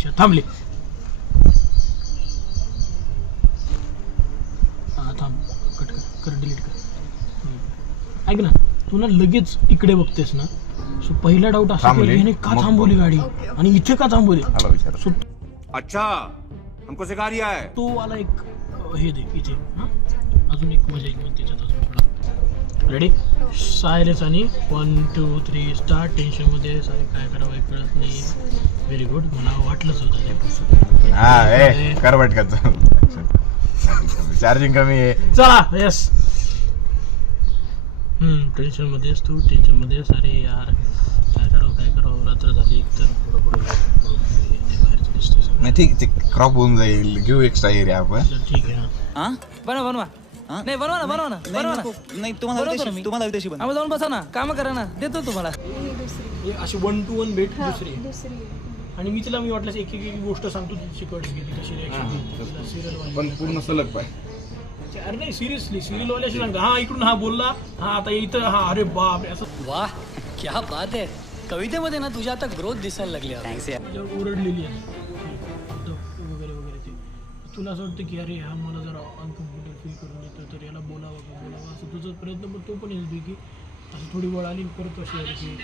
रिक्षा थांबले. हा थांब, कट कर डिलीट कर. ऐक ना, तू ना लगेच इकडे बघतेस ना, सो पहिला डाऊट असा की याने का थांबवली गाडी आणि इथे का थांबवली. सो अच्छा हमको सिखा रिया है. तो वाला एक हे दे इथे. हा अजून एक मजा येईल मग त्याच्यात अजून थोडा. रेडी, सायलेन्स आणि 1 2 3 स्टार्ट. टेन्शनमध्ये सारे काय करावं हे कळत नाही. व्हेरी गुड, मला वाटलंच होतं ते. हा करवट का चार्जिंग कमी आहे. चला यस. टेन्शनमध्येच तू, टेन्शनमध्ये. अरे यार काय करावं रात्र झाली एकतर. पुढं बाहेरचं दिसतंय. नाही ठीक, ते क्रॉप होऊन जाईल. घेऊ एक्स्ट्रा एरिया आपण. ठीक आहे. हा बनवा नाही बनवा ना नाही तुम्हाला विदेशी बनवा. आम्ही जाऊन बसा ना, काम करा ना, देतो तुम्हाला. हे अशी 1 to 1 भेट दुसरी. आणि मी तिला वाटलं एक गोष्ट सांगतो, तिची कळस घेते कशी रिॲक्शन. सिरियल पण पूर्ण सलग पाय. अरे नाही सिरियसली, सिरियल वाल्याशी सांगता. हा इकडून हा बोलला, हा आता इथं, हा अरे बाप असं. वाह क्या बात आहे. कवितेमध्ये ना तुझ्या आता ग्रोथ दिसायला लागली. ओरडलेली आहे वगैरे वगैरे. ते तुला असं वाटतं की अरे हा मला जरा अनकम्फर्टेबल फील करून देतो, तर याला बोलावं असं तुझा प्रयत्न. पण तो पण येतो की असं थोडी वेळ आली परत अशी आली की